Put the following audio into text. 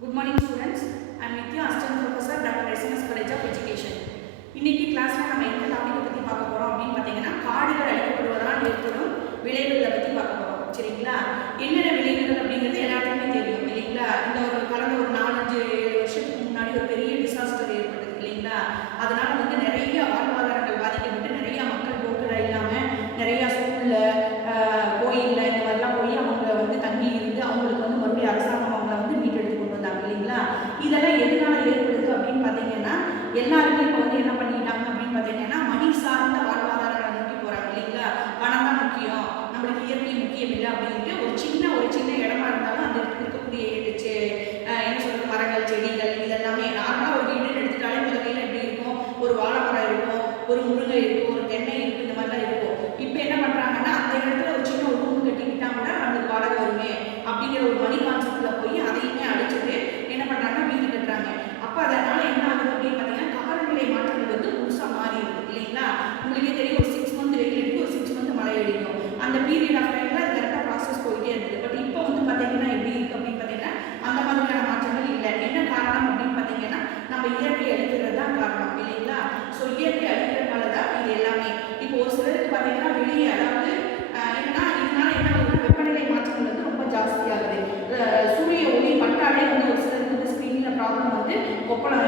Good morning students. I am Nitya, Assistant Professor, Dr. SMS College of Education. இன்னைக்கு கிளாஸ்ல நம்ம என்ன topic பத்தி பார்க்க போறோம் அப்படினு பாத்தீங்கன்னா காடுகள் அழிக்கப்படுவதால் ஏற்படும் விளைவுகளை பத்தி பார்க்க போறோம். சரிங்களா? என்னென்ன விளைவுகள் அப்படிங்கிறது எல்லாருக்குமே தெரியும் இல்லீங்களா? இந்த ஒரு கடந்த ஒரு 4-5 வருஷத்துக்கு முன்னாடி ஒரு பெரிய டிசாஸ்டர் ஏற்பட்டது இல்லீங்களா? அதனால வந்து நிறைய வாழ்வாதாரங்கள் பாதிக்கப்பட்டு நிறைய மக்கள் போக்குவரத்து இல்லாம நிறைய ஸ்கூல்ல கோயில்ல இந்த மாதிரிலாம் போய் அவங்க வந்து தங்கி இருந்து அவங்களுக்கு வந்து மறுபடியும் அரசாங்கம் அவங்களை வந்து மீட்டெடுத்து கொண்டு வந்தாங்க இல்லைங்களா? இதெல்லாம் எதனால ஏற்படுது அப்படின்னு பார்த்தீங்கன்னா எல்லாருமே இப்போ வந்து என்ன பண்ணிட்டாங்க அப்படின்னு பார்த்தீங்கன்னா மணி சார்ந்த வாழ்வாதாரங்களை நோக்கி போறாங்க இல்லைங்களா? பணம் தான் முக்கியம், நம்மளுக்கு இயற்கை முக்கியம் இல்லை அப்படின்ட்டு ஒரு சின்ன இடமா இருந்தாலும் அந்த இருக்கக்கூடிய என்ன சொல்றது மரங்கள் செடிகள் இதெல்லாமே நார்மலாக ஒரு வீடுன்னு எடுத்துட்டாலே முதல்ல எப்படி இருக்கும், ஒரு வாழை மரம் இருக்கும், ஒரு முருங்கை இருக்கும், ஒரு தென்னை இருக்கும், இந்த மாதிரிலாம் இருக்கும். இப்போ என்ன பண்றாங்கன்னா அந்த இடத்துல ஒரு சின்ன ஒரு ரூம் கட்டிக்கிட்டா கூட நம்மளுக்கு வாடகை வருமே அப்படிங்கிற ஒரு மணி கான்செப்ட்ல போய் அதையுமே அடிச்சுட்டு என்ன பண்றாங்கன்னா வீடு கட்டுறாங்க. அப்போ அதனால என்ன ஆகுது அப்படின்னு பார்த்தீங்கன்னா காலநிலை மாற்றங்கள் வந்து முழுசா மாறி இருக்கு இல்லைங்களா? உங்களுக்கே தெரியும், ஒரு 6 மந்த் வெயில் அடிக்கும், ஒரு 6 மந்த் மழை அடிக்கும். அந்த பீரியட் ஆஃப் டைம்ல அது கரெக்டாக ப்ராசஸ் போயிட்டே இருக்குது. பட் இப்போ வந்து பார்த்தீங்கன்னா எப்படி இருக்கு அப்படின்னு பார்த்தீங்கன்னா அந்த மாதிரியான மாற்றங்கள் இல்லை. என்ன காரணம் அப்படின்னு பார்த்தீங்கன்னா நம்ம இயற்கை அழிக்கிறது தான் காரணம் இல்லைங்களா? ஸோ இயற்கை அழிக்கிறதுனால தான் இது எல்லாமே. இப்போ ஒரு சிலருக்கு பார்த்தீங்கன்னா வெளியே அதாவது என்னன்னா இதனால என்ன ஆகுதுன்னா வெப்பநிலை மாற்றங்கள் வந்து ரொம்ப ஜாஸ்தியாகுது. சூரிய ஒளி பட்டாலே வந்து ஒரு சிலருக்கு வந்து ஸ்கிரீன்ல ப்ராப்ளம் வந்து கொப்பளம்